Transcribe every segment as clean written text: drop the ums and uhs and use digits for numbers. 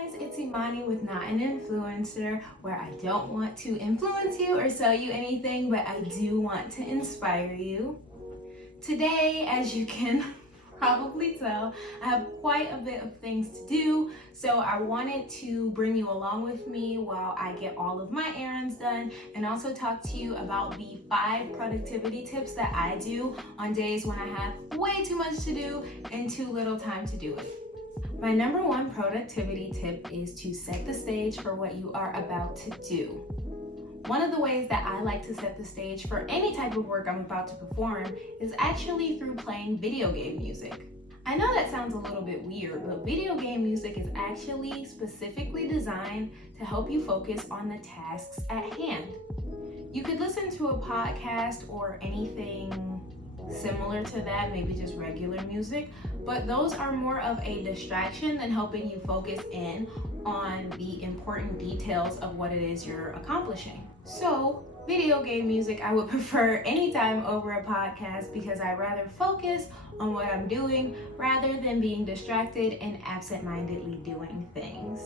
guys, it's Imani with Not an Influencer, where I don't want to influence you or sell you anything, but I do want to inspire you. Today, as you can probably tell, I have quite a bit of things to do, so I wanted to bring you along with me while I get all of my errands done and also talk to you about the 5 productivity tips that I do on days when I have way too much to do and too little time to do it. My number 1 productivity tip is to set the stage for what you are about to do. One of the ways that I like to set the stage for any type of work I'm about to perform is actually through playing video game music. I know that sounds a little bit weird, but video game music is actually specifically designed to help you focus on the tasks at hand. You could listen to a podcast or anything similar to that, maybe just regular music, but those are more of a distraction than helping you focus in on the important details of what it is you're accomplishing. So video game music I would prefer anytime over a podcast because I rather focus on what I'm doing rather than being distracted and absent-mindedly doing things.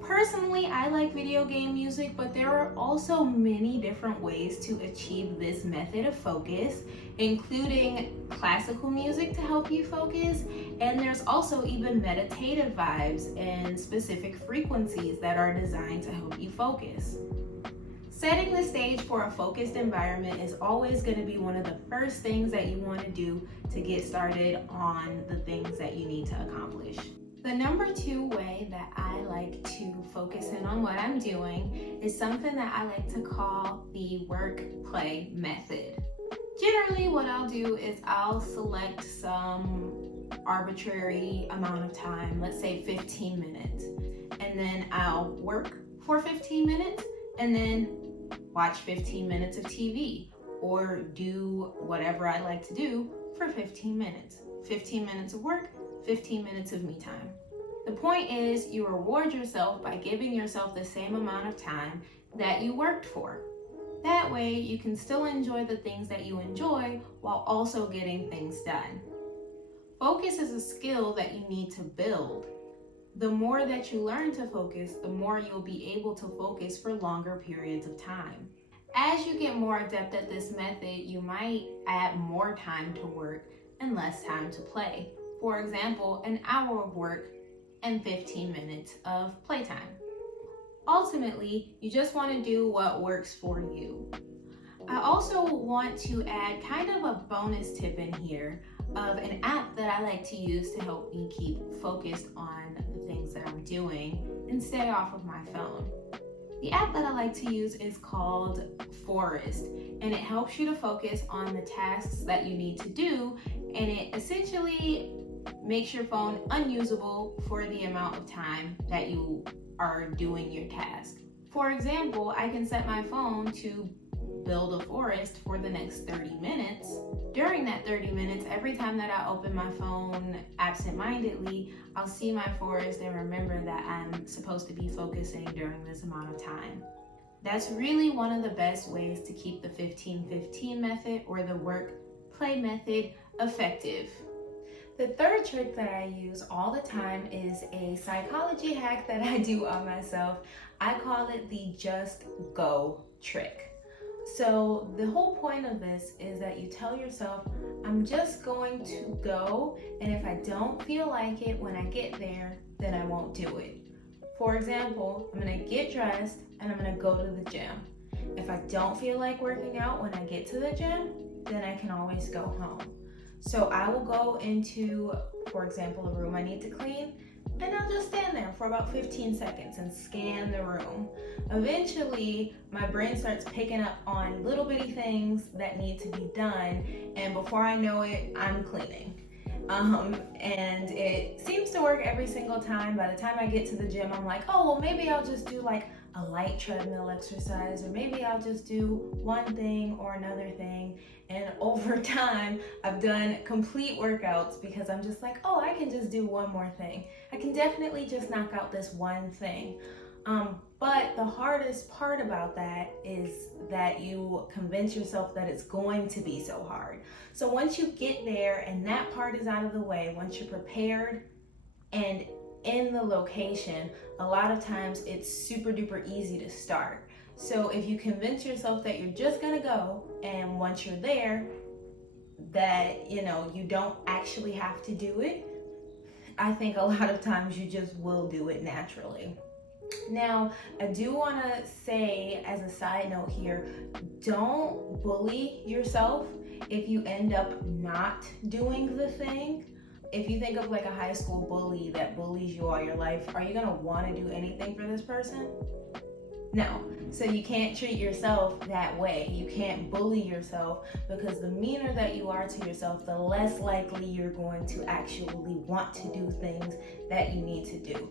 Personally, I like video game music, but there are also many different ways to achieve this method of focus, including classical music to help you focus, and there's also even meditative vibes and specific frequencies that are designed to help you focus. Setting the stage for a focused environment is always going to be one of the first things that you want to do to get started on the things that you need to accomplish. The number 2 way that I like to focus in on what I'm doing is something that I like to call the work-play method. Generally, what I'll do is I'll select some arbitrary amount of time, let's say 15 minutes, and then I'll work for 15 minutes and then watch 15 minutes of TV or do whatever I like to do for 15 minutes. 15 minutes of work, 15 minutes of me time. The point is you reward yourself by giving yourself the same amount of time that you worked for. That way you can still enjoy the things that you enjoy while also getting things done. Focus is a skill that you need to build. The more that you learn to focus, the more you'll be able to focus for longer periods of time. As you get more adept at this method, you might add more time to work and less time to play. For example, an hour of work and 15 minutes of playtime. Ultimately, you just want to do what works for you. I also want to add kind of a bonus tip in here of an app that I like to use to help me keep focused on the things that I'm doing and stay off of my phone. The app that I like to use is called Forest, and it helps you to focus on the tasks that you need to do, and it essentially makes your phone unusable for the amount of time that you are doing your task. For example, I can set my phone to build a forest for the next 30 minutes. During that 30 minutes, every time that I open my phone absent-mindedly, I'll see my forest and remember that I'm supposed to be focusing during this amount of time. That's really one of the best ways to keep the 15-15 method or the work-play method effective. The third trick that I use all the time is a psychology hack that I do on myself. I call it the just go trick. So the whole point of this is that you tell yourself, I'm just going to go, and if I don't feel like it when I get there, then I won't do it. For example, I'm gonna get dressed and I'm gonna go to the gym. If I don't feel like working out when I get to the gym, then I can always go home. So I will go into, for example, a room I need to clean, and I'll just stand there for about 15 seconds and scan the room. Eventually, my brain starts picking up on little bitty things that need to be done, and before I know it, I'm cleaning. And it seems to work every single time. By the time I get to the gym, I'm like, oh, well, maybe I'll just do like a light treadmill exercise, or maybe I'll just do one thing or another thing. And over time, I've done complete workouts because I'm just like, oh, I can just do one more thing. I can definitely just knock out this one thing. But the hardest part about that is that you convince yourself that it's going to be so hard. So once you get there and that part is out of the way, once you're prepared and in the location, a lot of times it's super duper easy to start. So if you convince yourself that you're just gonna go, and once you're there, that you don't actually have to do it, I think a lot of times you just will do it naturally. Now, I do want to say as a side note here, don't bully yourself if you end up not doing the thing. If you think of like a high school bully that bullies you all your life, are you going to want to do anything for this person? No. So you can't treat yourself that way. You can't bully yourself, because the meaner that you are to yourself, the less likely you're going to actually want to do things that you need to do.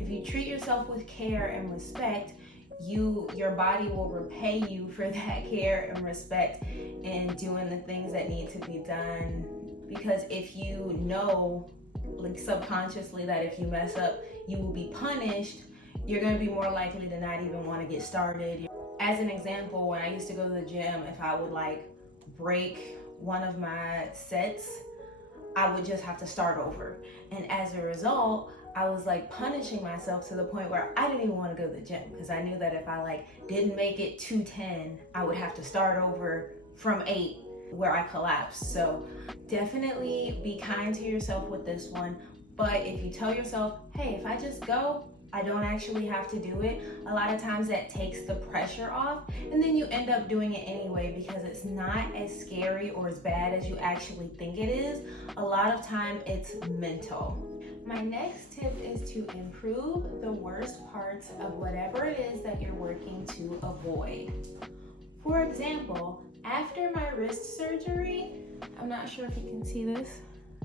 If you treat yourself with care and respect, your body will repay you for that care and respect in doing the things that need to be done. Because if you know, like subconsciously, that if you mess up, you will be punished, you're going to be more likely to not even want to get started. As an example, when I used to go to the gym, if I would like break one of my sets, I would just have to start over. And as a result, I was like punishing myself to the point where I didn't even want to go to the gym, because I knew that if I like didn't make it to 10, I would have to start over from 8 where I collapsed. So definitely be kind to yourself with this one. But if you tell yourself, hey, if I just go, I don't actually have to do it, a lot of times that takes the pressure off, and then you end up doing it anyway because it's not as scary or as bad as you actually think it is. A lot of time it's mental. My next tip is to improve the worst parts of whatever it is that you're working to avoid. For example, after my wrist surgery, I'm not sure if you can see this,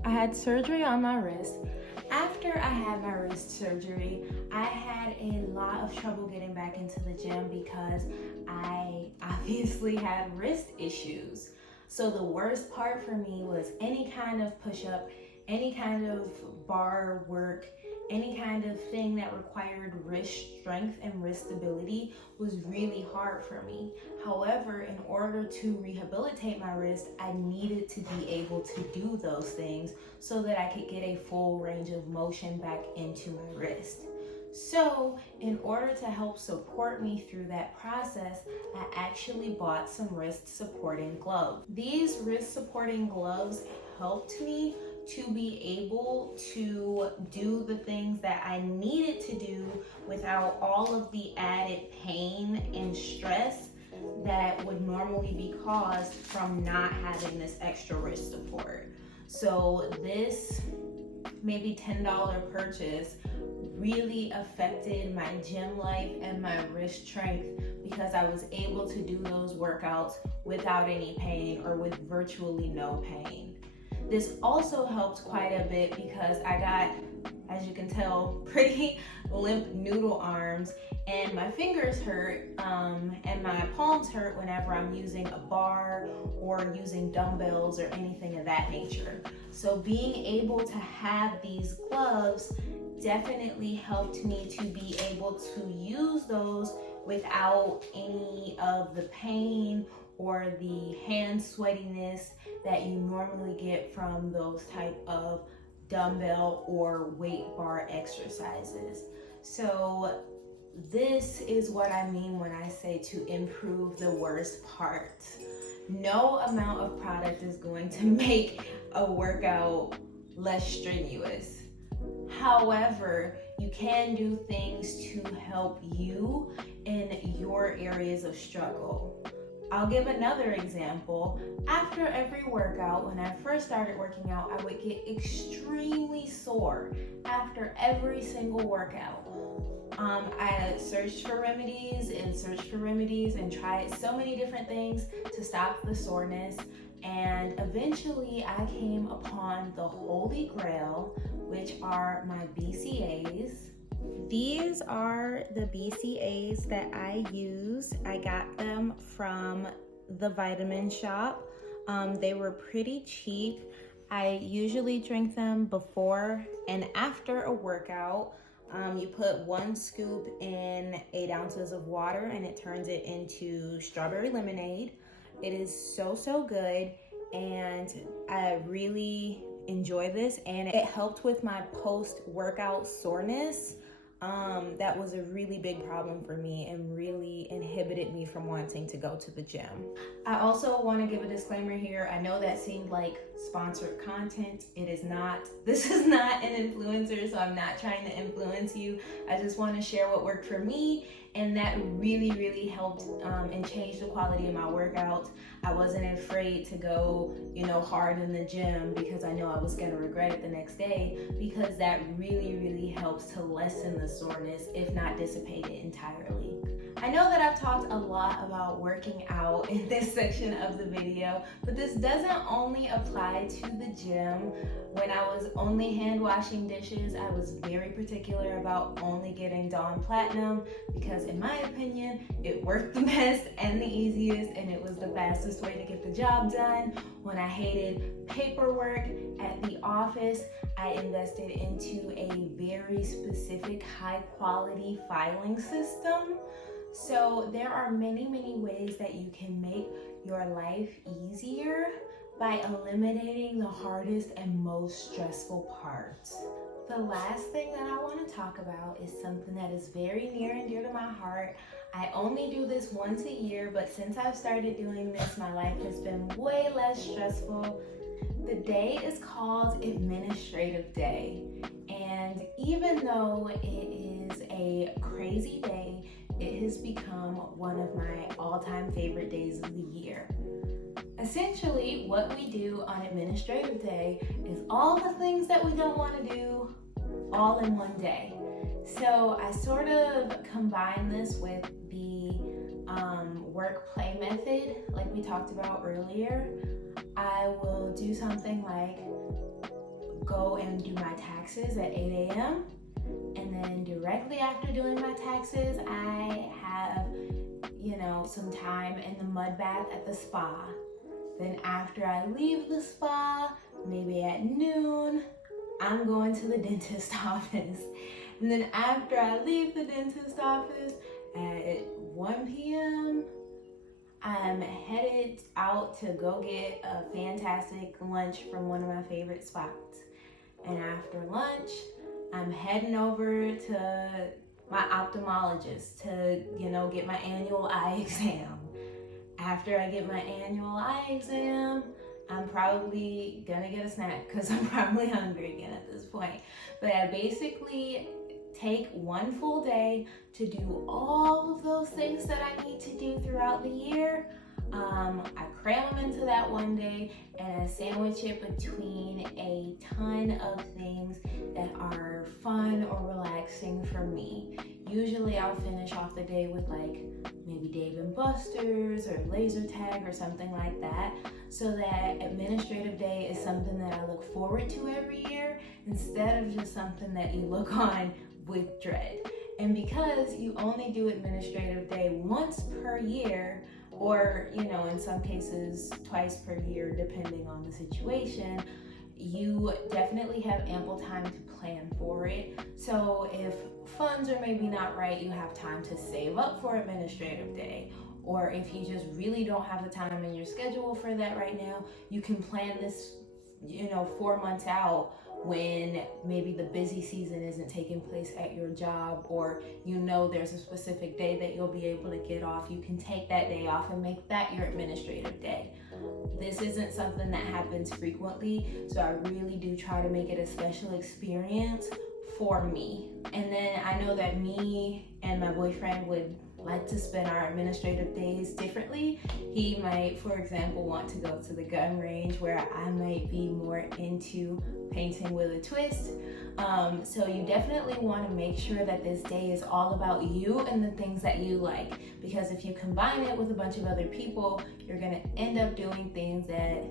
I had surgery on my wrist. After I had my wrist surgery, I had a lot of trouble getting back into the gym because I obviously had wrist issues. So the worst part for me was any kind of push-up, any kind of bar work, any kind of thing that required wrist strength and wrist stability was really hard for me. However, in order to rehabilitate my wrist, I needed to be able to do those things so that I could get a full range of motion back into my wrist. So in order to help support me through that process, I actually bought some wrist supporting gloves. These wrist supporting gloves helped me to be able to do the things that I needed to do without all of the added pain and stress that would normally be caused from not having this extra wrist support. So this maybe $10 purchase really affected my gym life and my wrist strength, because I was able to do those workouts without any pain or with virtually no pain. This also helped quite a bit because I got, as you can tell, pretty limp noodle arms, and my fingers hurt and my palms hurt whenever I'm using a bar or using dumbbells or anything of that nature. So being able to have these gloves definitely helped me to be able to use those without any of the pain or the hand sweatiness that you normally get from those type of dumbbell or weight bar exercises. So this is what I mean when I say to improve the worst parts. No amount of product is going to make a workout less strenuous. However, you can do things to help you in your areas of struggle. I'll give another example. After every workout, when I first started working out, I would get extremely sore after every single workout. I searched for remedies and tried so many different things to stop the soreness. And eventually I came upon the Holy Grail, which are my BCAAs. These are the BCAAs that I use. I got them from the vitamin shop. They were pretty cheap. I usually drink them before and after a workout. You put 1 scoop in 8 ounces of water and it turns it into strawberry lemonade. It is so good, and I really enjoy this, and it helped with my post-workout soreness. That was a really big problem for me and really inhibited me from wanting to go to the gym. I also want to give a disclaimer here. I know that seemed like sponsored content. It is not. This is not an influencer, so I'm not trying to influence you. I just want to share what worked for me, and that really helped and changed the quality of my workouts. I wasn't afraid to go, hard in the gym because I know I was going to regret it the next day, because that really helps to lessen the soreness, if not dissipate it entirely. I know that I've talked a lot about working out in this section of the video, but this doesn't only apply to the gym. When I was only hand washing dishes, I was very particular about only getting Dawn Platinum because, in my opinion, it worked the best and the easiest, and it was the fastest way to get the job done. When I hated paperwork at the office, I invested into a very specific high quality filing system. So there are many ways that you can make your life easier by eliminating the hardest and most stressful parts. The last thing that I want to talk about is something that is very near and dear to my heart. I only do this once a year, but since I've started doing this, my life has been way less stressful. The day is called Administrative Day, and even though it is a crazy day, it has become one of my all-time favorite days of the year. Essentially, what we do on Administrative Day is all the things that we don't want to do all in one day. So I sort of combine this with the work-play method like we talked about earlier. I will do something like go and do my taxes at 8 a.m. and then directly after doing my taxes, I have, some time in the mud bath at the spa. Then after I leave the spa, maybe at noon, I'm going to the dentist office. And then after I leave the dentist office at 1 p.m., I'm headed out to go get a fantastic lunch from one of my favorite spots. And after lunch, I'm heading over to my ophthalmologist to, get my annual eye exam. After I get my annual eye exam, I'm probably gonna get a snack because I'm probably hungry again at this point. But I basically take one full day to do all of those things that I need to do throughout the year. I cram them into that one day, and I sandwich it between a ton of things that are fun or relaxing for me. Usually I'll finish off the day with like maybe Dave and Buster's or laser tag or something like that, so that Administrative Day is something that I look forward to every year instead of just something that you look on with dread. And because you only do Administrative Day once per year, or in some cases twice per year depending on the situation, you definitely have ample time to plan for it. So if funds are maybe not right, you have time to save up for Administrative Day. Or if you just really don't have the time in your schedule for that right now, you can plan this 4 months out when maybe the busy season isn't taking place at your job, or there's a specific day that you'll be able to get off. You can take that day off and make that your Administrative Day. This isn't something that happens frequently, so I really do try to make it a special experience for me. And then I know that me and my boyfriend would like to spend our Administrative Days differently. He might, for example, want to go to the gun range, where I might be more into painting with a twist. So you definitely want to make sure that this day is all about you and the things that you like, because if you combine it with a bunch of other people, you're going to end up doing things that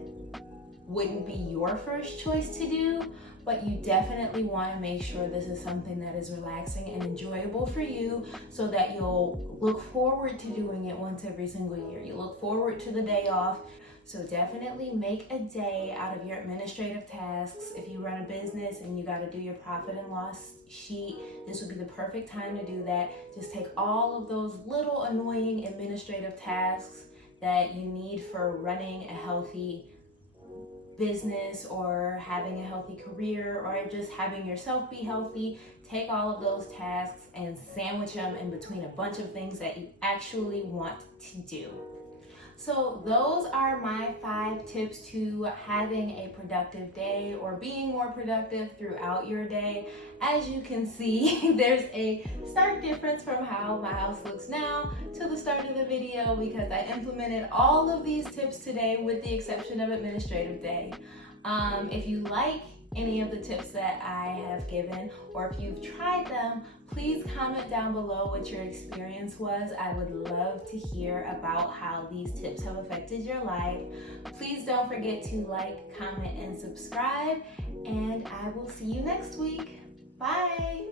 wouldn't be your first choice to do. But you definitely want to make sure this is something that is relaxing and enjoyable for you, so that you'll look forward to doing it once every single year. You look forward to the day off. So definitely make a day out of your administrative tasks. If you run a business and you got to do your profit and loss sheet, this would be the perfect time to do that. Just take all of those little annoying administrative tasks that you need for running a healthy business or having a healthy career or just having yourself be healthy, take all of those tasks and sandwich them in between a bunch of things that you actually want to do. So those are my 5 tips to having a productive day or being more productive throughout your day. As you can see, there's a stark difference from how my house looks now to the start of the video because I implemented all of these tips today with the exception of administrative day. If you like any of the tips that I have given, or if you've tried them, please comment down below what your experience was. I would love to hear about how these tips have affected your life. Please don't forget to like, comment, and subscribe, and I will see you next week. Bye!